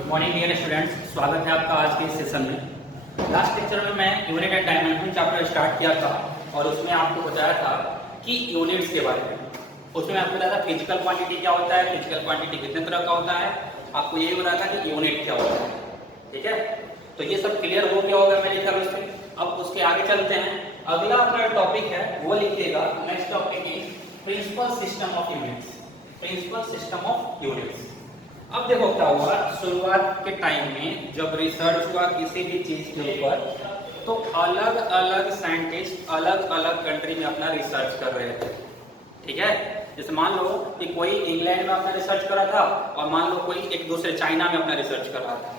Good morning dear students, स्वागत है आपका आज के सेशन में। लास्ट लेक्चर में मैं unit and dimension chapter start किया था और उसमें आपको बताया था कि यूनिट्स के बारे में। उसमें आपको बताया था फिजिकल क्वांटिटी क्या होता है, फिजिकल क्वांटिटी कितने तरह का होता है, आपको यही बताया था कि यूनिट क्या होता है। ठीक है, तो ये सब क्लियर हो गया होगा मेरे ख्याल से। अब उसके आगे चलते हैं। अगला अपना टॉपिक है वो लिखिएगा, next topic is principle system of units. Principle system of units. अब देखो क्या हुआ, शुरुआत के टाइम में जब रिसर्च हुआ किसी भी चीज के ऊपर, तो अलग अलग साइंटिस्ट अलग अलग कंट्री में अपना रिसर्च कर रहे थे। ठीक है, जैसे मान लो कि कोई इंग्लैंड में अपना रिसर्च कर रहा था और मान लो कोई एक दूसरे चाइना में अपना रिसर्च कर रहा था।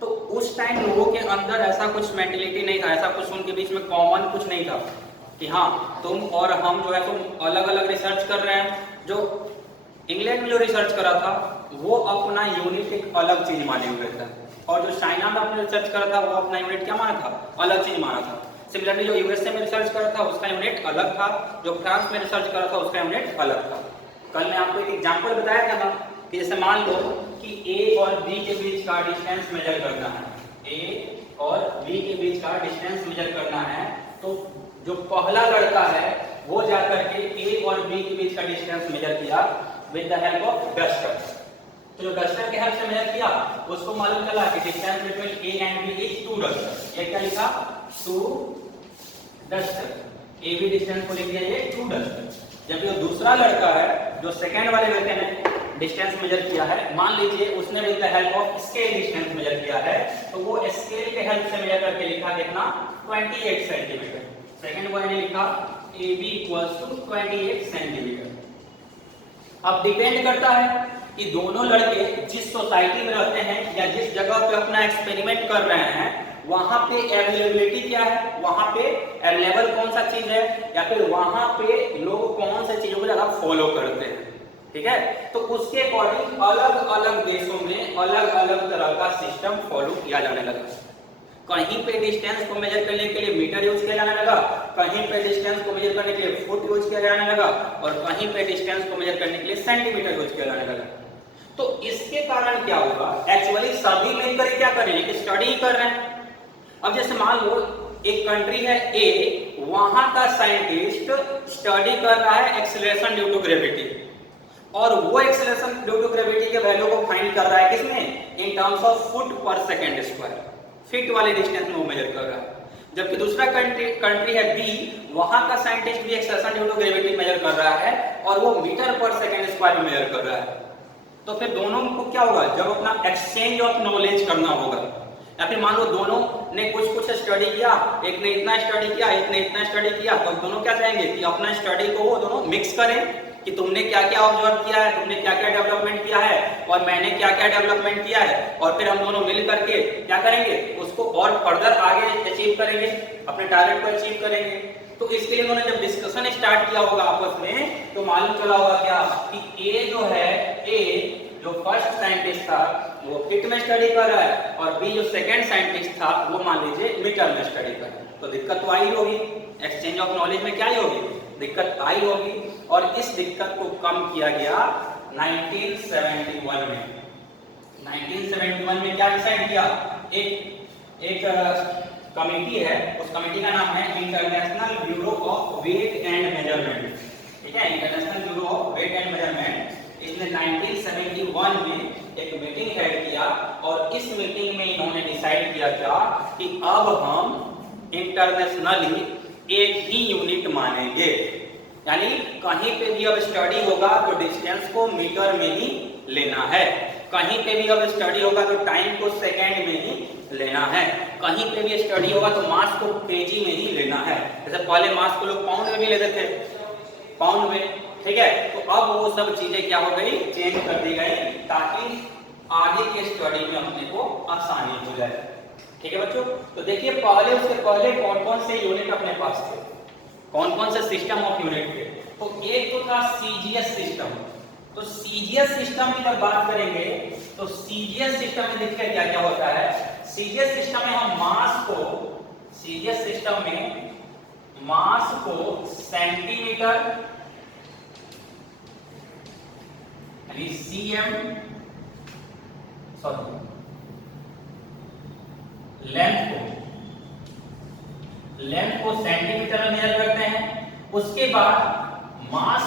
तो उस टाइम लोगों के अंदर ऐसा कुछ मेंटेलिटी नहीं था, ऐसा कुछ उनके बीच में कॉमन कुछ नहीं था कि हाँ तुम और हम जो है तुम अलग अलग रिसर्च कर रहे हैं। जो इंग्लैंड में जो रिसर्च करा था वो अपना यूनिट एक अलग चीज माने हुए था, और जो चाइना में अपने रिसर्च करा था वो अपना यूनिट क्या माना था, अलग चीज माना था। सिमिलरली जो यूएसए में रिसर्च करा था उसका यूनिट अलग था, जो फ्रांस में रिसर्च करा था उसका यूनिट अलग था। कल मैं आपको एक एग्जांपल बताया था ना कि जैसे मान लो कि ए और बी के बीच का डिस्टेंस मेजर करना है, ए और बी के बीच का डिस्टेंस मेजर करना है, तो जो पहला लड़का है वो जाकर के ए और बी के बीच का डिस्टेंस मेजर किया with the help of duster. तो जो डस्टर के हेल्प से मेजर किया उसको मालूम चला कि distance between A and B is 2 duster. ये क्या लिखा, 2 डस्टर। ए बी डिस्टेंस को लिख दिया ये 2 डस्टर। जब ये दूसरा लड़का है जो सेकंड वाले लड़के ने डिस्टेंस मेजर किया है, मान लीजिए उसने with the help of scale distance measure किया है, तो वो स्केल के हेल्प से मेजर करके लिखा कितना, 28 सेंटीमीटर। सेकंड बॉय ने लिखा A B equals to 28 centimetre. अब डिपेंड करता है कि दोनों लड़के जिस सोसाइटी में रहते हैं या जिस जगह पे अपना एक्सपेरिमेंट कर रहे हैं वहां पे अवेलेबिलिटी क्या है, वहां पे अवेलेबल कौन सा चीज है, या फिर वहां पे लोग कौन सी चीजों को ज्यादा फॉलो करते हैं। ठीक है, तो उसके अकॉर्डिंग अलग अलग देशों में अलग अलग तरह का सिस्टम फॉलो किया जाने लगा। कहीं पे डिस्टेंस को मेजर करने के लिए मीटर यूज किया जाने लगा, कहीं पे डिस्टेंस को मेजर करने के लिए फुट यूज किया जाने लगा, और कहीं पे डिस्टेंस को मेजर करने के लिए सेंटीमीटर यूज किया जाने लगा। तो इसके कारण क्या होगा, एक्चुअली सभी मिलकर क्या कर रहे हैं, कि स्टडी कर रहे हैं। अब जैसे मान लो एक कंट्री है ए, वहां का साइंटिस्ट स्टडी कर रहा है एक्सेलरेशन ड्यू टू ग्रेविटी, और वो एक्सेलरेशन ड्यू टू ग्रेविटी के वैल्यू को फाइंड कर रहा है किसमें, इन टर्म्स ऑफ फुट पर सेकंड स्क्वायर। फीट वाले डिस्टेंस में वो मेजर कर रहा है। जबकि दूसरा कंट्री है बी, वहां का साइंटिस्ट भी acceleration due to gravity measure कर रहा है और वो मीटर पर सेकंड स्क्वायर में मेजर कर रहा है। तो फिर दोनों को क्या होगा, जब अपना एक्सचेंज ऑफ नॉलेज करना होगा, या फिर मान लो दोनों ने कुछ कुछ स्टडी किया, एक ने इतना स्टडी किया, एक ने इतना स्टडी किया, तो दोनों क्या चाहेंगे कि अपना स्टडी को वो दोनों मिक्स करें कि तुमने क्या क्या ऑब्जर्व किया है, तुमने क्या क्या डेवलपमेंट किया है और मैंने क्या क्या डेवलपमेंट किया है, और फिर हम दोनों मिल करके क्या करेंगे, उसको और फर्दर आगे अचीव करेंगे, अपने टारगेट को अचीव करेंगे। तो इसके लिए उन्होंने जब डिस्कशन स्टार्ट किया होगा आपस में, तो मालूम चला होगा क्या कि ए जो है, ए जो फर्स्ट साइंटिस्ट था वो फीट में स्टडी कर रहा है, और बी जो सेकंड साइंटिस्ट था वो मान लीजिए मीटर में स्टडी कर रहा है। तो दिक्कत तो आई होगी, एक्सचेंज ऑफ नॉलेज में क्या ही होगी, दिक्कत आई होगी। और इस दिक्कत को कम किया गया 1971 में। 1971 में क्या डिसाइड किया, एक कमेटी है, उस कमेटी का नाम है international bureau of weight and measurement. ठीक है, international bureau of weight and measurement. इसने 1971 में एक मीटिंग हेड किया, और इस मीटिंग में इन्होंने डिसाइड किया क्या कि अब हम इंटरनेशनली एक ही यूनिट मानेंगे, यानी कहीं पे भी अब स्टडी होगा तो डिस्टेंस को मीटर में ही लेना है, कहीं पे भी अब स्टडी होगा तो टाइम को सेकंड में ही लेना है, कहीं पे भी स्टडी होगा तो मास को केजी में ही लेना है। जैसे पहले मास को लोग पाउंड में भी लेते थे, पाउंड में। ठीक है, तो अब वो सब चीजें क्या हो गई, चेंज कर दी गई, ताकि आगे के स्टडी में अपने को आसानी हो जाए। ठीक है बच्चों, तो देखिए पहले उसके पहले कौन कौन से यूनिट अपने पास थे, कौन कौन से सिस्टम ऑफ यूनिट थे। तो एक तो था सीजीएस सिस्टम। तो सीजीएस सिस्टम की जब बात करेंगे तो सीजीएस सिस्टम में देखिए क्या क्या होता है। सीजीएस सिस्टम में हम मास को, सीजीएस सिस्टम में मास को सेंटीमीटर यानी सीएम, सॉरी लेंथ को सेंटीमीटर में मेजर करते हैं। उसके बाद मास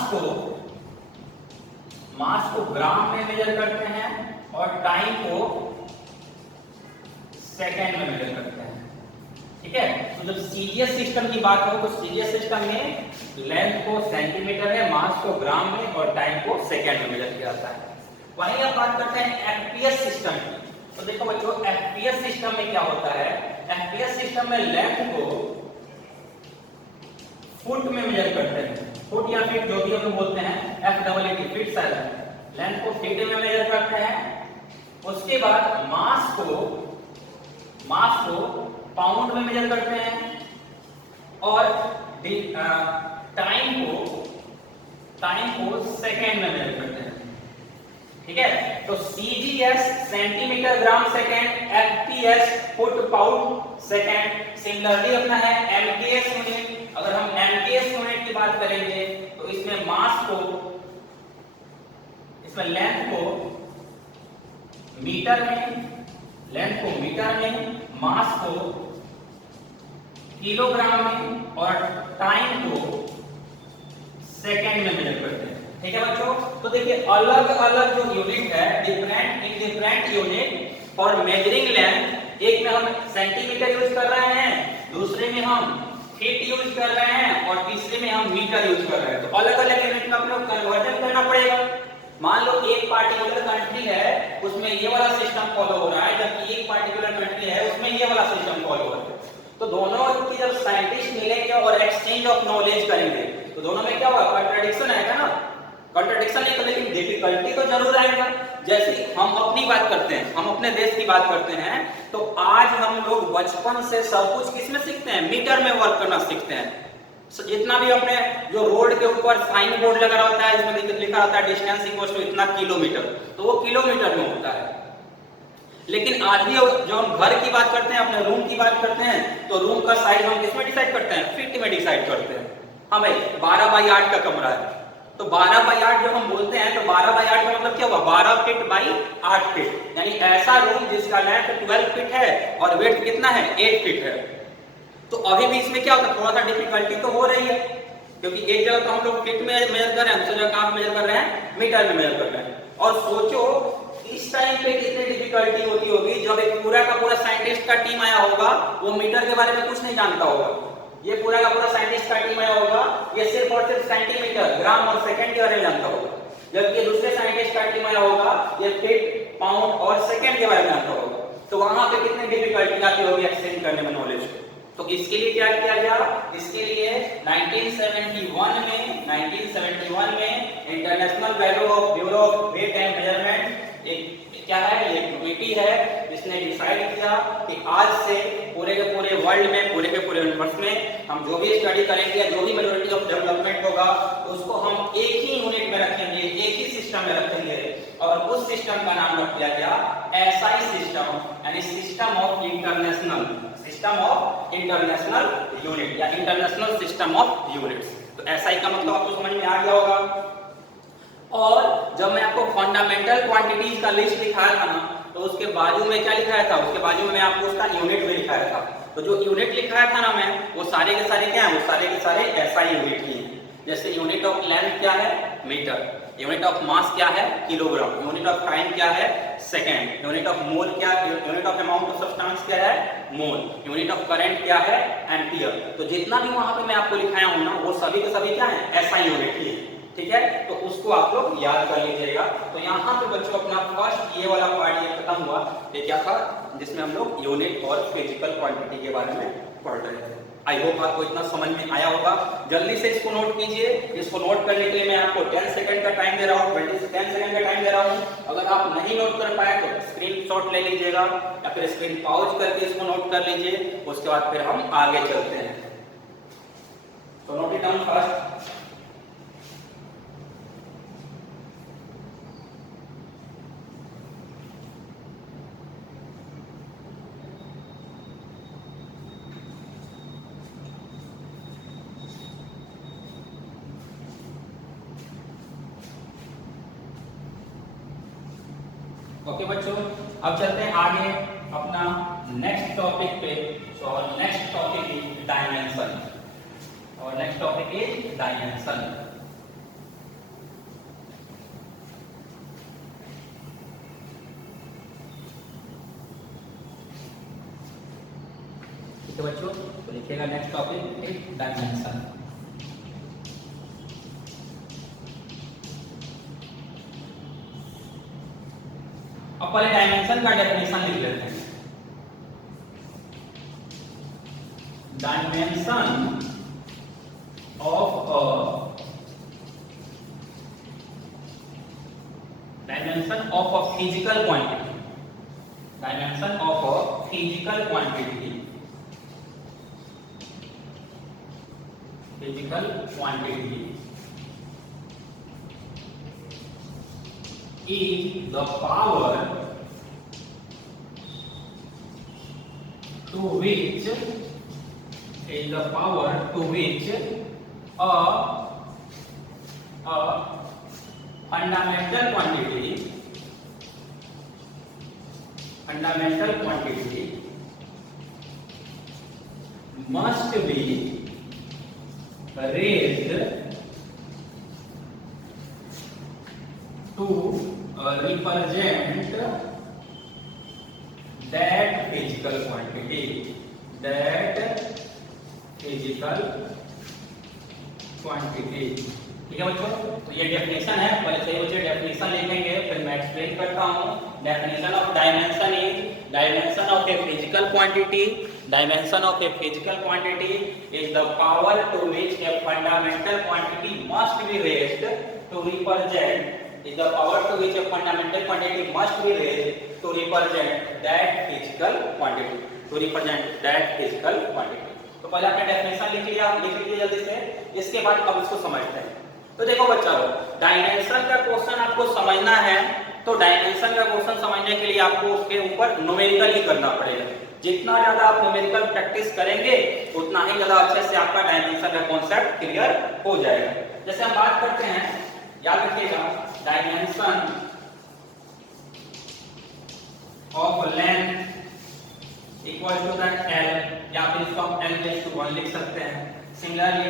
को ग्राम में मेजर करते हैं और टाइम को सेकंड में मेजर करते हैं। ठीक है, तो जब सीजीएस सिस्टम की बात हो तो सीजीएस सिस्टम में लेंथ को सेंटीमीटर में, मास को ग्राम में और टाइम को सेकंड में मेजर किया जाता है। वहीं अब बात करते हैं एफपीएस सिस्टम की। तो देखो बच्चों, एफपीएस सिस्टम में क्या होता है, एफपीएस सिस्टम में लेंथ को फुट में मेजर करते हैं। फुट या फीट जो भी हम बोलते हैं, FEET फीट साइलेंट, लेंथ को फीट में मेजर करते हैं। उसके बाद मास को पाउंड में मेजर करते हैं और टाइम को सेकंड में मेजर करते हैं। ठीक है, तो CGS centimetre gram second, FPS foot pound second. Similarly अपना है एमकेएस यूनिट। अगर हम एमकेएस यूनिट की बात करेंगे तो इसमें लेंथ को मीटर में, मास को किलोग्राम में और टाइम को सेकंड में मेजर करते हैं। ठीक है बच्चों, तो देखिए अलग अलग जो यूनिट है, different unit for measuring length. एक में हम सेंटीमीटर यूज कर रहे हैं, दूसरे में हम फीट यूज कर रहे हैं और तीसरे में हम मीटर यूज कर रहे हैं। तो अलग अलग यूनिट में अपने कन्वर्जन करना पड़ेगा। मान लो एक पार्टिकुलर कंट्री है, उसमें ये वाला सिस्टम फॉलो हो रहा है, जबकि एक पार्टिकुलर कंट्री है उसमें ये वाला सिस्टम फॉलो हो रहा है। तो दोनों की जब साइंटिस्ट मिलेंगे और एक्सचेंज ऑफ नॉलेज करेंगे तो दोनों में क्या होगा, कंट्राडिक्शन आएगा ना। कंट्राडिक्शन नहीं, लेकिन डिफिकल्टी तो जरूर आएगा। जैसे हम अपनी बात करते हैं, हम अपने देश की बात करते हैं, तो आज हम लोग बचपन से सब कुछ किसमें सीखते हैं, मीटर में वर्क करना सीखते हैं। जितना भी अपने जो रोड के ऊपर साइन बोर्ड लगा होता है, इसमें लिखा होता है डिस्टेंस इक्वल्स टू इतना किलोमीटर, तो वो किलोमीटर में होता है। लेकिन आज भी जो हम घर की बात करते हैं, अपने रूम की बात करते हैं, तो रूम का साइज हम किसमें डिसाइड करते हैं, फीट में डिसाइड करते हैं। हाँ भाई, 12x8 का कमरा है, तो 12x8 जो हम बोलते हैं, तो 12x8 का मतलब क्या हुआ, 12 फीट बाई 8 फीट, यानी ऐसा रूम जिसका लेंथ 12 फीट है और वेट कितना है, 8 फीट है। तो अभी भी इसमें क्या होता है, थोड़ा सा डिफिकल्टी तो हो रही है, क्योंकि एक जगह तो हम लोग फीट में मेजर कर रहे हैं, दूसरी जगह कहां मेजर कर रहे हैं, मीटर में मेजर कर रहे हैं। और सोचो इस टाइम पे कितनी डिफिकल्टी होती होगी जब एक पूरा का पूरा साइंटिस्ट का टीम आया होगा, वो मीटर के बारे में कुछ नहीं जानता होगा। ये पूरा का पूरा साइंटिस्ट का टीम आया होगा, ये सिर्फ और सिर्फ सेंटीमीटर, ग्राम और सेकंड के बारे में जानता होगा। जबकि दूसरे साइंटिस्ट का टीम आया होगा, ये फीट, पाउंड और सेकंड के बारे में जानता होगा। तो वहां पे कितनी डिफिकल्टी आती होगी एक्सचेंज करने में नॉलेज। तो इसके लिए क्या किया गया, इसके लिए 1971 में international bureau of weight and measurement एक क्या है, ये कमेटी है जिसने डिसाइड किया कि आज से पूरे के पूरे वर्ल्ड में, पूरे के पूरे यूनिवर्स में हम जो भी स्टडी करेंगे, जो भी मेजॉरिटी ऑफ डेवलपमेंट होगा, उसको हम एक ही यूनिट में रखेंगे, एक ही सिस्टम में रखेंगे। और उस सिस्टम का नाम रख दिया गया एसआई सिस्टम, यानी सिस्टम ऑफ इंटरनेशनल यूनिट या इंटरनेशनल सिस्टम ऑफ यूनिट्स। तो एसआई का मतलब आपको समझ में आ गया होगा। और जब मैं आपको फंडामेंटल क्वांटिटीज का लिस्ट दिखाया था ना, तो उसके बाजू में क्या लिखाया था, उसके बाजू में आपको उसका यूनिट भी लिखाया था। तो जो यूनिट लिखाया था ना मैं, वो सारे के सारे क्या है, वो सारे के सारे एसआई यूनिट ही हैं। जैसे यूनिट ऑफ लेंथ क्या है, मीटर, यूनिट ऑफ मास क्या है, किलोग्राम, यूनिट ऑफ टाइम क्या है, सेकेंड, यूनिट ऑफ मोल क्या, unit of amount of substance क्या है, मोल, यूनिट ऑफ करंट क्या है, एम्पियर। तो जितना भी वहां पे मैं आपको लिखाया हूं ना, वो सभी के सभी क्या है, एसआई यूनिट ही है। ठीक है, तो उसको आप लोग याद कर लीजिएगा। तो यहाँ पे बच्चों अपना फर्स्ट ये वाला पार्ट ये खत्म हुआ। ये क्या था, जिसमें हम लोग यूनिट और फिजिकल क्वांटिटी के बारे में पढ़ रहे थे। आई होप आपको इतना समझ में आया होगा। जल्दी से इसको नोट कीजिए। इसको नोट करने के लिए मैं आपको 10 सेकंड का टाइम दे रहा हूँ, 10 सेकंड का टाइम दे रहा हूँ। अगर आप नहीं नोट कर पाए तो स्क्रीनशॉट ले लीजिएगा या फिर स्क्रीन पॉज करके इसको नोट कर लीजिए। उसके बाद फिर हम आगे चलते हैं। तो note it down first. Okay बच्चों, अब चलते हैं आगे अपना नेक्स्ट टॉपिक पे। सो और नेक्स्ट टॉपिक इज डायमेंशन। और नेक्स्ट टॉपिक इज डायमेंशन। ठीक है बच्चों, तो लिखिएगा नेक्स्ट टॉपिक इज डायमेंशन। अब पहले डायमेंशन का डेफिनेशन लिख लेते हैं। Dimension of a physical quantity. Dimension of a physical quantity. Physical quantity is the power to which a fundamental quantity must be raised to represent that physical quantity, ठीक है बच्चों। तो ये डेफिनेशन है, पहले सही बच्चे डेफिनेशन लिखेंगे, फिर मैं एक्सप्लेन करता हूँ। Definition of dimension is dimension of a physical quantity. Dimension of a physical quantity is the power to which a fundamental quantity must be raised to represent is the power to which a fundamental quantity must be raised to represent that physical quantity, तो पहले आपने definition लिख लीजिए जल्दी से। इसके बाद अब इसको समझते हैं। तो देखो बच्चों, डायमेंशन का क्वेश्चन आपको समझना है, तो डायमेंशन का क्वेश्चन समझने के लिए आपको उसके ऊपर न्यूमेरिकल ही करना पड़ेगा। जितना ज्यादा आप न्यूमेरिकल प्रैक्टिस करेंगे उतना ही ज्यादा अच्छे से आपका डायमेंशन का कॉन्सेप्ट क्लियर हो जाएगा। जैसे हम बात करते हैं, याद रखिएगा, dimension of length equal to the L, या फिर इसको हम एल रेज़ टू 1 लिख सकते हैं। Similarly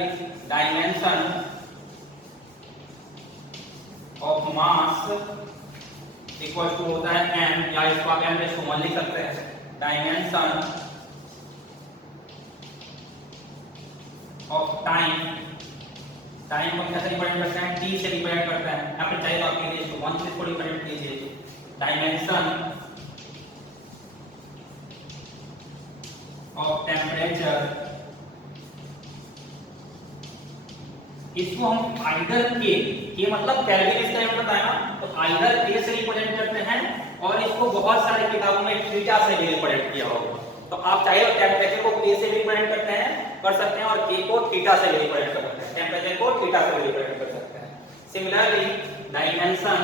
dimension of mass equal to होता है एम, या इसको आप एम रेज़ टू 1 लिख सकते हैं। डायमेंशन ऑफ टाइम को कैसे रिप्रेजेंट करते हैं? टी से रिप्रेजेंट करते हैं, या फिर चाहे तो आप कीजिए इसको 1 से इसको रिप्रेजेंट कीजिए। डायमेंशन ऑफ टेम्परेचर, इसको हम आइदर के मतलब केल्विन इसका यूनिट होता है ना, तो आइदर के से रिप्रेजेंट करते हैं, और इसको बहुत सारी किताबों में थीटा से भी रिप्रेजेंट किया होगा। तो आप चाहे तो टेम्परेचर को के से भी रिप्रेजेंट करते हैं, कर सकते हैं, और के को थीटा से भी रिप्रेजेंट कर सकते हैं, टेम्परेचर को थीटा से भी रिप्रेजेंट कर सकते हैं। सिमिलरली डायमेंशन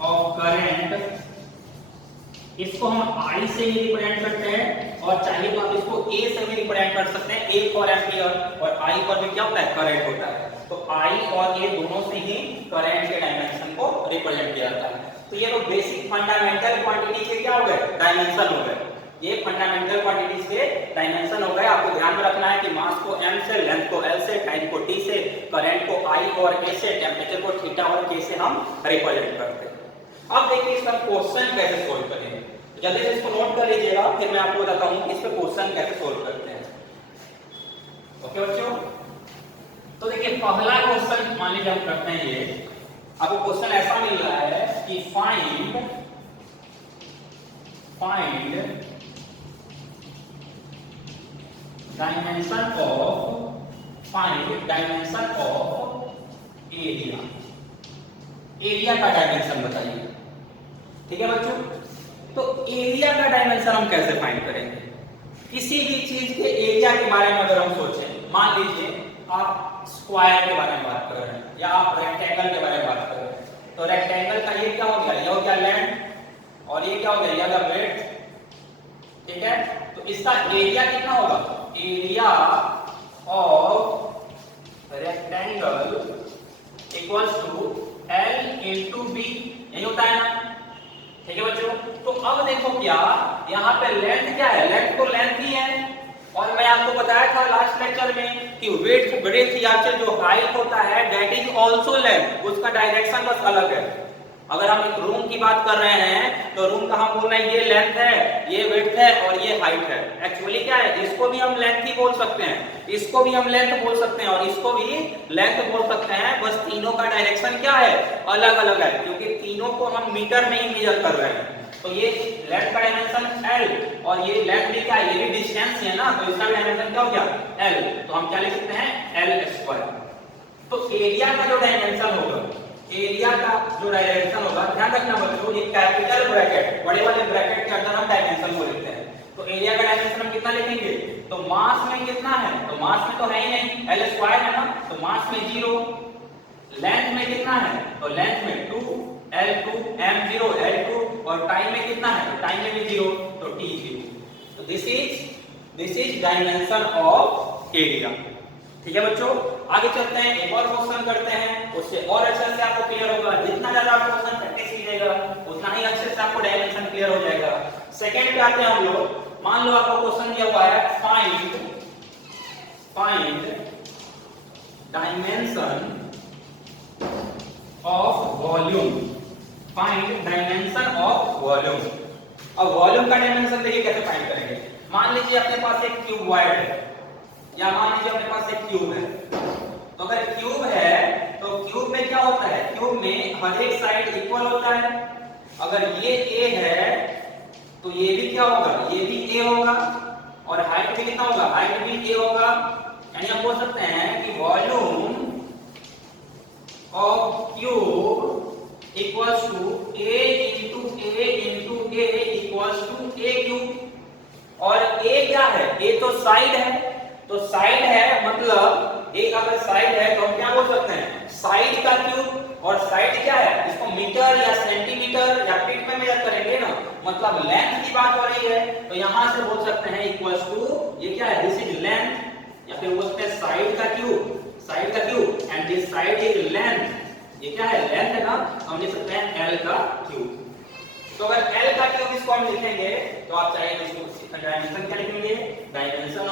ऑफ करंट, इसको हम I से भी रिप्रेजेंट करते हैं, और चाहिए तो आप इसको A से भी रिप्रेजेंट कर सकते हैं। A फॉर एम्पियर, और I पर भी क्या होता है? करंट होता है। तो I और A दोनों से ही करंट के डायमेंशन को रिप्रेजेंट किया जाता है। तो ये तो बेसिक फंडामेंटल क्वांटिटी के क्या हो गए? डायमेंशन हो गए। ये फंडामेंटल क्वांटिटी से डायमेंशन हो गए। आपको ध्यान में रखना है कि मास को m से, लेंथ को l से, टाइम को t से, करंट को I और A से, टेम्परेचर को थीटा और k से हम रिप्रेजेंट करते हैं। अब देखिए इसका क्वेश्चन कैसे सोल्व करेंगे। जल्दी से इसको नोट कर लीजिएगा, फिर मैं आपको बताता हूं कि इस पे क्वेश्चन कैसे सोल्व करते हैं। ओके बच्चों, तो देखिए पहला क्वेश्चन मान लीजिए हम करते हैं ये। आपको क्वेश्चन ऐसा मिल रहा है कि फाइंड डायमेंशन ऑफ एरिया का डायमेंशन बताइए। ठीक है बच्चों, तो एरिया का डायमेंशन हम कैसे फाइंड करेंगे? किसी भी चीज के एरिया के बारे में अगर हम सोचें, मान लीजिए आप स्क्वायर के बारे में बात कर रहे हैं, या आप रेक्टेंगल के बारे में बात कर रहे हैं, तो रेक्टेंगल का ये क्या हो गया? ये हो गया लेंथ, और ये क्या हो गया? ये हो गया ब्रेड्थ। ठीक है, तो इसका एरिया कितना होगा? Area of rectangle equals to L into B, यही होता है ना? ठीक है बच्चों। तो अब देखो क्या यहाँ पे लेंथ क्या है, लेंथ तो लेंथ ही है। और मैं आपको बताया था लास्ट लेक्चर में कि ब्रेड्थ या फिर जो हाइट होता है दैट इज आल्सो लेंथ, उसका डायरेक्शन बस अलग है। अगर हम एक रूम की बात कर रहे हैं तो रूम का हम बोल रहे हैं ये लेंथ है, ये विड्थ है और ये हाइट है। एक्चुअली क्या है, इसको भी हम लेंथ ही बोल सकते हैं, इसको भी हम लेंथ बोल सकते हैं और इसको भी लेंथ बोल सकते हैं। बस तीनों का डायरेक्शन क्या है, अलग अलग है, क्योंकि तीनों को हम मीटर में ही मेजर कर रहे हैं। तो ये लेंथ का डायमेंशन L और ये लेंथ भी क्या है, ये भी डिस्टेंस है ना, तो इसका डायमेंशन क्या हो गया L। तो हम क्या लिख सकते हैं L²। तो एरिया का जो डायमेंशन होगा, एरिया का जो डायमेंशन होगा, ध्यान रखना बच्चों, ये कैपिटल ब्रैकेट बड़े वाले ब्रैकेट के अंदर हम डायमेंशन को लिखते हैं। तो एरिया का डायमेंशन हम कितना लिखेंगे, तो मास में कितना है, तो मास में तो है ही नहीं, L² है ना, तो मास में 0। लेंथ में कितना है, तो लेंथ में 2 L2 m0 L2 और टाइम में कितना है, तो टाइम में भी 0, तो T0। तो this is dimension of area. ठीक है बच्चों, आगे चलते हैं, एक और क्वेश्चन करते हैं, उससे और अच्छे से आपको क्लियर होगा। जितना ज्यादा आप क्वेश्चन प्रैक्टिस कीजिएगा उतना ही अच्छे से आपको डायमेंशन क्लियर हो जाएगा। सेकंड पे आते हैं हम लोग। मान लो आपको क्वेश्चन दिया हुआ है find dimension of volume, find dimension of volume. अब वॉल्यूम का डायमेंशन देखिए कैसे फाइंड करेंगे। मान लीजिए अपने पास एक क्यूबॉइड है, या मान लीजिए अपने पास एक क्यूब है। तो अगर क्यूब है तो क्यूब में क्या होता है, क्यूब में हर एक साइड इक्वल होता है। अगर ये A है तो ये भी क्या होगा, ये भी A होगा और हाइट भी कितना होगा, हाइट भी A होगा। यानी हम बोल सकते हैं कि volume of cube equals to A into A into A equals to A cube. और A क्या है, A तो साइड है, तो साइड है मतलब एक अगर साइड है तो हम क्या बोल सकते हैं, साइड का क्यूब। और साइड क्या है, इसको मीटर या सेंटीमीटर या फीट में मेजर करेंगे ना, मतलब लेंथ की बात हो रही है। तो यहां से बोल सकते हैं इक्वल्स टू, ये क्या है, दिस इज लेंथ, या फिर बोलते हैं साइड का cube and this side is length. ये क्या है, लेंथ है ना, हम लिख सकते हैं L का क्यूब। तो अगर L का क्यूब इसको हम लिखेंगे तो आप चाहे तो इसको डायमेंशन क्या लिखेंगे, dimension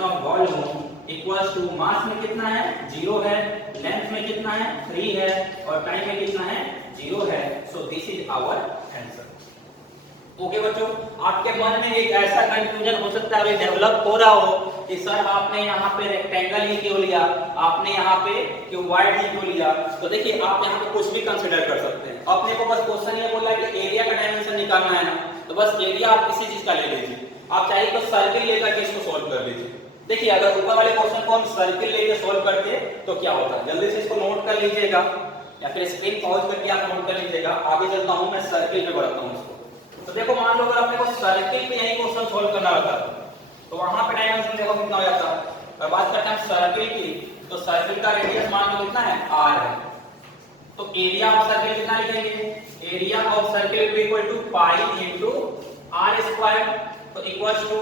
of volume equals to mass में कितना है, 0 है, लेंथ में कितना है, 3 है और टाइम में कितना है, 0 है। So this is our answer. Okay बच्चों, आपके मन में एक ऐसा कंफ्यूजन हो सकता है डेवलप हो रहा हो कि सर आपने यहाँ पे रेक्टेंगल ही क्यों लिया, आपने यहाँ पे क्यूबॉइड ही क्यों लिया। तो देखिए आप यहाँ पे कुछ भी कंसीडर कर सकते हैं। अपने को बस क्वेश्चन ये बोला है कि एरिया का डायमेंशन निकालना है ना, तो बस एरिया आप किसी चीज का ले लीजिए। आप चाहे तो सर्किल लेकर के इसको सॉल्व कर लीजिए। देखिए अगर ऊपर वाले क्वेश्चन को हम सर्किल लेके सॉल्व करते तो क्या होता है, जल्दी से इसको नोट कर लीजिएगा या फिर स्क्रीन पॉज करके आप नोट कर लीजिएगा। आगे चलता हूँ मैं, सर्किल पे बढ़ता हूँ इसको। तो देखो मान लो अगर अपने को सर्किल पे यही क्वेश्चन सॉल्व करना होता तो वहां पे डायमेंशन देखो कितना हो जाता। अगर बात करते हैं सर्किल की, तो सर्किल का रेडियस मान लो कितना है, r है। तो एरिया ऑफ सर्किल कितना लिखेंगे, area of circle equal to pi into r²। तो इक्वल्स टू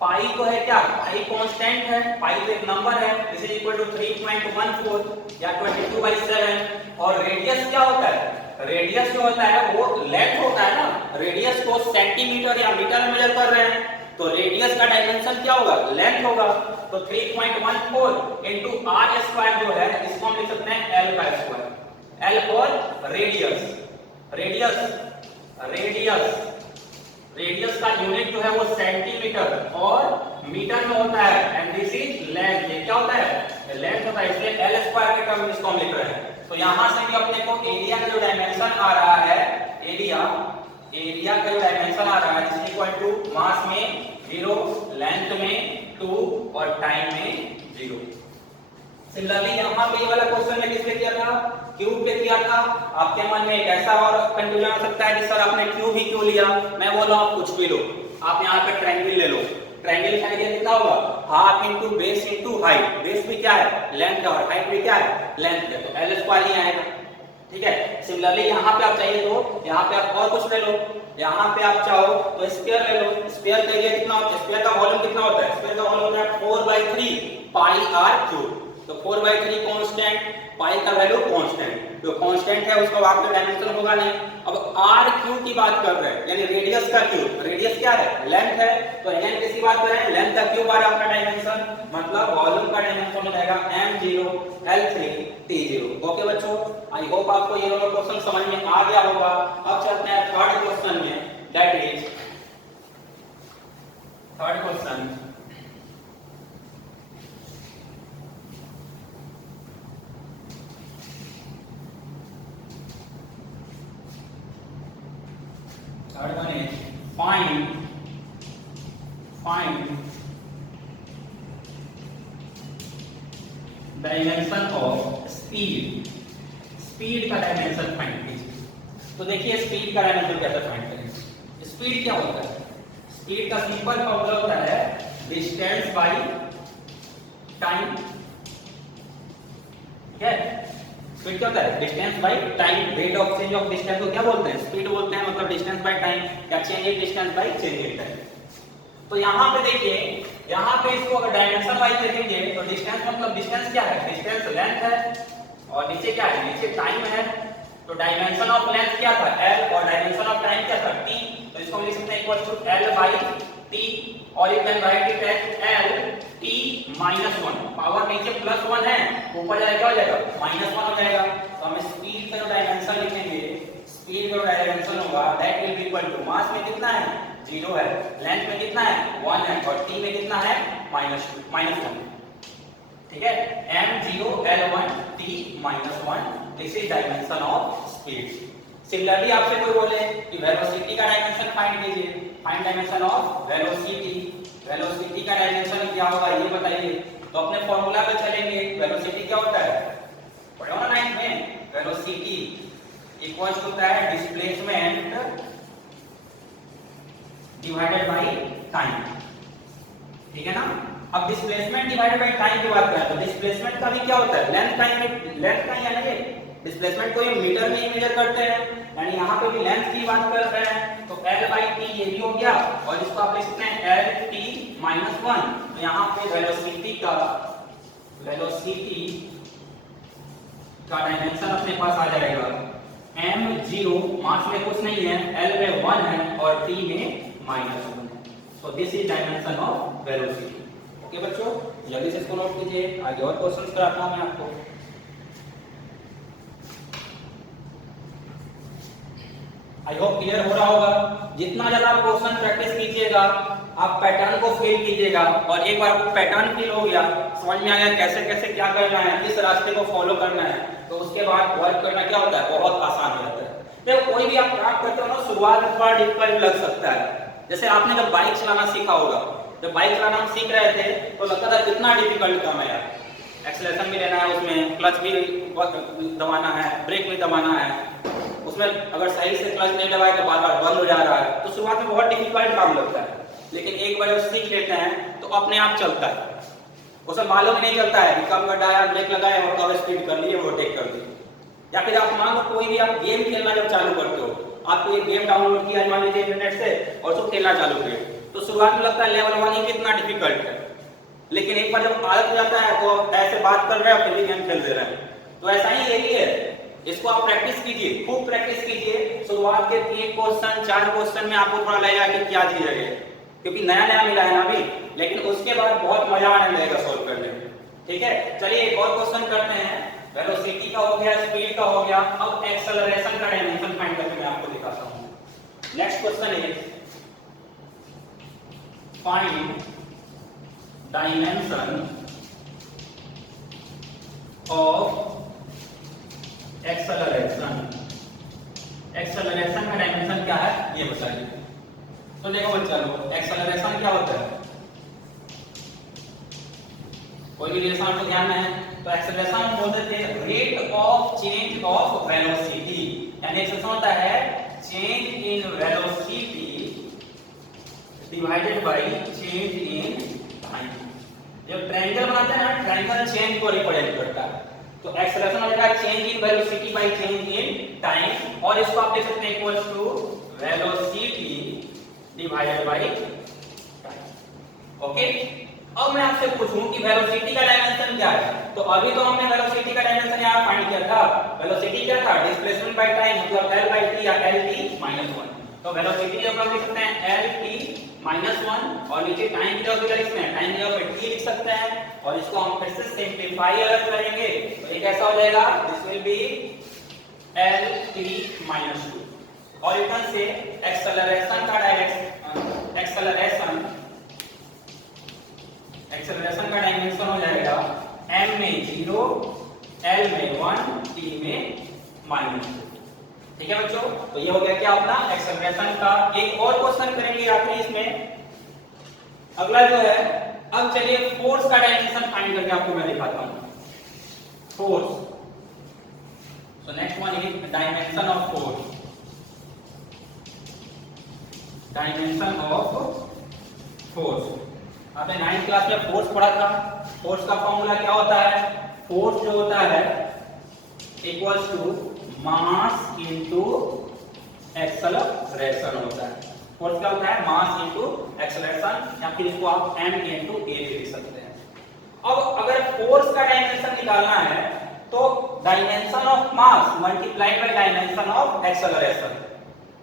पाई तो है क्या, पाई कांस्टेंट है, पाई तो एक नंबर है, दिस इज इक्वल टू 3.14 या 22/7। और रेडियस क्या होता है, रेडियस जो होता है वो लेंथ होता है ना, रेडियस को सेंटीमीटर या मीटर में मेजर कर रहे हैं तो रेडियस का डायमेंशन क्या होगा, लेंथ होगा। तो 3.14 इनटू r² जो है इसको हम लिख सकते हैं L का स्क्वायर। L और रेडियस का यूनिट जो है वो सेंटीमीटर और मीटर में होता है एंड दिस इज लेंथ। ये क्या होता है, लेंथ होता है, इसलिए L² के टर्म में इसको हम लिख रहे हैं। तो यहां से भी अपने को एरिया का जो डायमेंशन आ रहा है, एरिया का जो डायमेंशन आ रहा है इज इक्वल टू मास में 0, लेंथ में 2 और टाइम में 0। सिमिलरली यहां पे ये वाला क्वेश्चन में किस पे किया था, क्यूब पे किया था। आपके मन में एक ऐसा और कंफ्यूजन हो सकता है कि सर आपने क्यूब ही क्यों लिया। मैं बोल रहा हूं आप कुछ भी लो, आप यहां पे ट्रायंगल ले लो। ट्रायंगल का एरिया कितना होगा, half into base into height. Base भी क्या है, लेंथ है और हाइट भी क्या है, लेंथ है, तो L² ही आएगा। ठीक है। सिमिलरली यहाँ पे आप चाहिए तो यहाँ पे आप और कुछ ले लो, यहाँ पे आप चाहो तो स्फीयर ले लो। स्फीयर का एरिया कितना होता है, स्फीयर का वॉल्यूम कितना होता है, स्फीयर का वॉल्यूम होता है 4/3 पाई r क्यूब। तो 4/3 कांस्टेंट, पाई का वैल्यू कांस्टेंट। जो कांस्टेंट है उसका वहां पे डायमेंशन होगा नहीं। अब आर क्यू की बात कर रहे हैं, यानी रेडियस का क्यू, रेडियस क्या है, लेंथ है, तो एन किसकी बात कर रहे हैं, लेंथ का क्यू बार आपका डायमेंशन, मतलब वॉल्यूम का डायमेंशन हो जाएगा m0 l3 t0। ओके बच्चों, आई होप आपको ये वाला क्वेश्चन समझ में आ गया होगा। अब चलते हैं थर्ड क्वेश्चन में, that is third question. Third one is find dimension of speed का डायमेंशन फाइंड कीजिए। तो देखिए स्पीड का डायमेंशन कैसे फाइंड करेंगे। स्पीड क्या होता है, स्पीड का सिंपल फॉर्मूला होता है डिस्टेंस बाय टाइम। ठीक है, स्पीड क्या होता है, distance by time, rate of change of distance को क्या बोलते हैं, स्पीड बोलते हैं, मतलब डिस्टेंस बाय टाइम या change in distance by change in time. तो यहाँ पे देखिए, यहाँ पे इसको अगर डायमेंशन वाइज देखेंगे तो डिस्टेंस मतलब डिस्टेंस क्या है, डिस्टेंस लेंथ है, और नीचे क्या है, नीचे टाइम है। तो डायमेंशन ऑफ लेंथ क्या था l और डायमेंशन ऑफ टाइम क्या था t, तो इसको हम लिख सकते हैं equal to l by t, और you can write it as l t minus 1, power नीचे प्लस 1 है, ऊपर जाएगा क्या हो जाएगा माइनस 1 हो जाएगा। तो हम स्पीड का जो डायमेंशन लिखेंगे, स्पीड का डायमेंशन होगा that will be equal to, mass में कितना है 0 है, लेंथ में कितना है 1 है, और t में कितना है -1। ठीक है, m0 l1 t -1, this is dimension of speed. Similarly आपसे कोई बोले कि वेलोसिटी का डायमेंशन फाइंड कीजिए, find dimension of velocity, velocity का डायमेंशन क्या होगा ये बताइए। तो अपने फॉर्मूला पे चलेंगे, वेलोसिटी क्या होता है, पढ़ो ना 9th में, वेलोसिटी इक्वल्स होता है डिस्प्लेसमेंट डिवाइडेड बाय टाइम। ठीक है ना, अब डिस्प्लेसमेंट डिवाइडेड बाय टाइम की बात करें तो डिस्प्लेसमेंट का भी क्या होता है, लेंथ का यूनिट, लेंथ का यानी ये डिस्प्लेसमेंट को ये मीटर में ही मेजर करते हैं, यानी यहाँ पे भी लेंथ की बात कर रहे हैं। तो l बाय t ये भी हो गया, और इसको आप लिख सकते हैं l t -1। तो यहाँ पे वेलोसिटी का डायमेंशन अपने पास आ जाएगा m0, मास में कुछ नहीं है, l में 1 है, और t में -1 है। So this is dimension of velocity. Okay बच्चों, जल्दी से इसको नोट कीजिए, आगे और क्वेश्चंस कराता हूं मैं आपको। आई होप क्लियर हो रहा होगा। जितना ज्यादा आप क्वेश्चन प्रैक्टिस कीजिएगा, आप पैटर्न को फील कीजिएगा, और एक बार आपको पैटर्न फील हो गया, समझ में आ गया कैसे कैसे क्या करना है, किस रास्ते को फॉलो करना है, तो उसके बाद वर्क करना क्या होता है, बहुत आसान हो जाता है। देखो कोई भी आप काम करते हो ना, शुरुआत में थोड़ा डिफिकल्ट लग सकता है। जैसे आपने जब बाइक चलाना सीखा होगा, जब बाइक चलाना हम सीख रहे थे तो लगता था कितना डिफिकल्ट काम है यार, एक्सेलरेशन भी लेना है, उसमें क्लच भी दबाना है, ब्रेक भी दबाना है, उसमें अगर सही से क्लच नहीं दबाए तो बार-बार बंद हो जा रहा है। तो शुरुआत में बहुत डिफिकल्ट काम लगता है, लेकिन एक बार जब सीख लेते हैं तो अपने आप चलता है, उसे मालूम नहीं चलता है कि कब लगाया, ब्रेक लगाया और कब स्पीड कर लिए, ओवरटेक कर दिए। या फिर आप मान लो कोई भी आप गेम खेलना जब चालू करते हो, आपको ये गेम डाउनलोड किया मान लीजिए इंटरनेट से और उसको खेलना चालू किया, तो शुरुआत में लगता है लेवल 1 ही कितना डिफिकल्ट है, लेकिन एक बार जब आदत हो जाता है तो ऐसे बात कर रहे हैं फिर भी गेम खेल दे रहे हैं। तो ऐसा ही यही है, इसको आप प्रैक्टिस कीजिए, खूब प्रैक्टिस कीजिए। शुरुआत के 3 क्वेश्चन 4 क्वेश्चन में आपको थोड़ा लगेगा कि क्या चीज है, क्योंकि नया नया मिला है ना अभी, लेकिन उसके बाद बहुत मजा आने लगेगा सोल्व करने में। ठीक है, चलिए एक और क्वेश्चन करते हैं। वेलोसिटी का हो गया, स्पीड का हो गया, अब एक्सेलरेशन का डायमेंशन फाइंड करके मैं आपको दिखाता हूं। Next question is find dimension of acceleration. Acceleration का डायमेंशन क्या है ये बताइए। तो देखो बच्चों, एक्सेलरेशन क्या होता है, कोई भी रिलेशन आपको ध्यान में है तो एक्सेलरेशन हम बोलते थे rate of change of velocity, यानी एक्सेलरेशन होता है change in velocity divided bye change in time. जब ट्रायंगल बनाते हैं ना, ट्रायंगल चेंज को रिप्रेजेंट करता है, तो एक्सेलरेशन हो जाएगा change in velocity by change in time, और इसको आप लिख सकते हैं equals to velocity divided by time. Okay, अब मैं आपसे पूछूं कि वेलोसिटी का डायमेंशन क्या है, तो अभी तो हमने वेलोसिटी का डायमेंशन यहां फाइंड किया था। वेलोसिटी क्या एक्सेलरेशन बाय टाइम मतलब l बाय t या lt माइनस 1। तो वेलोसिटी जब हम लिख सकते हैं lt माइनस 1 और नीचे टाइम की जगह लिख सकते हैं टाइम की जगह t लिख सकते हैं और इसको हम फिर से सिंपलीफाई अगर करेंगे तो ये कैसा हो जाएगा, this will be lt minus 2 और इधर से एक्सेलरेशन का डायरेक्शन एक्सेलरेशन का डायमेंशन हो जाएगा m में 0, l में 1, t में माइनस 2। ठीक है बच्चों, तो ये हो गया क्या अपना एक्सेलरेशन का। एक और क्वेश्चन करेंगे आखिरी इसमें, अगला जो है, अब चलिए फोर्स का डायमेंशन फाइंड करके आपको मैं दिखाता हूं। Force, so next one is dimension of force. Dimension of force, आपने 9th क्लास में फोर्स पढ़ा था। फोर्स का फॉर्मूला क्या होता है, फोर्स जो होता है equals to mass into acceleration होता है। फोर्स क्या होता है, मास इनटू एक्सेलरेशन, या फिर इसको आप m इनटू a लिख सकते हैं। अब अगर फोर्स का डायमेंशन निकालना है तो dimension of mass multiplied by dimension of acceleration,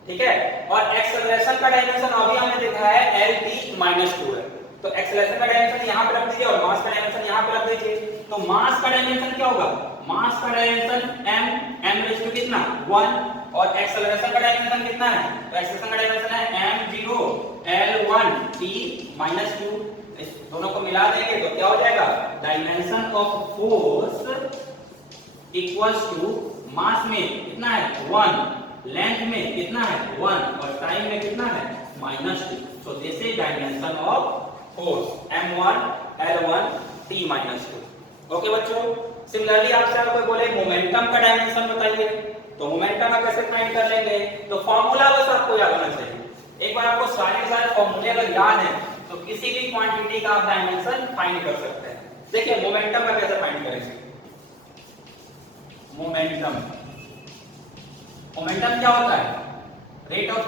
ठीक है। और एक्सेलरेशन का डायमेंशन अभी हमने देखा है lt माइनस 2 है, तो एक्सेलरेशन का डायमेंशन यहां पे रख दीजिए और मास का डायमेंशन यहां पे रख दीजिए। तो मास का डायमेंशन क्या होगा, मास का डायमेंशन m रेज़ टू कितना 1 और एक्सेलरेशन का डायमेंशन कितना है, तो एक्सेलरेशन का डायमेंशन है m0 l1 t माइनस 2। इस दोनों को मिला देंगे तो क्या हो जाएगा, dimension of force equals to mass में कितना है 1, लेंथ में कितना है 1 और टाइम में कितना है minus 2। So this is dimension of force m1 l1 t minus 2। Okay बच्चों, सिमिलरली आपसे अगर कोई बोले मोमेंटम का डायमेंशन बताइए तो मोमेंटम का कैसे फाइंड कर लेंगे, तो फॉर्मूला बस आपको याद होना चाहिए। एक बार आपको सारे फॉर्मूले अगर याद है तो किसी भी क्वांटिटी का आप डायमेंशन फाइंड कर सकते हैं। देखिए मोमेंटम का कैसे फाइंड करेंगे, मोमेंटम क्या होता है, rate of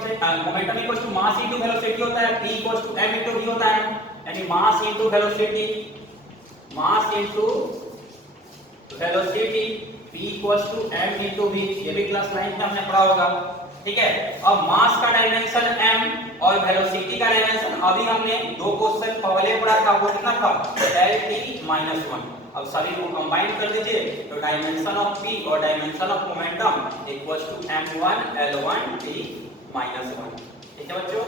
momentum equals to mass into velocity होता है, p equals to m into v होता है, यानी mass into velocity, mass into velocity p equals to m into v, ये भी क्लास 9 में हमने पढ़ा होगा, ठीक है। अब मास का डायमेंशन m और वेलोसिटी का डायमेंशन अभी हमने दो क्वेश्चन पहले पढ़ा था, वो कितना था lt माइनस 1। अब सभी को कंबाइन कर दीजिए तो डायमेंशन ऑफ p और dimension of momentum equals to m1 l1 t minus 1। ठीक है बच्चों,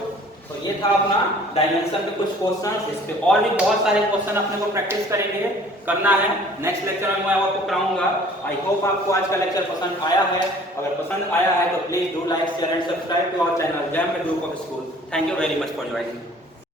तो ये था अपना डायमेंशन के कुछ क्वेश्चंस। इस पे और भी बहुत सारे क्वेश्चन अपने को प्रैक्टिस करेंगे, करना है। नेक्स्ट लेक्चर में मैं आपको कराऊंगा। आई होप आपको आज का लेक्चर पसंद आया है। अगर पसंद आया है तो please do like share and subscribe to our channel jam group of school. Thank you very much for joining.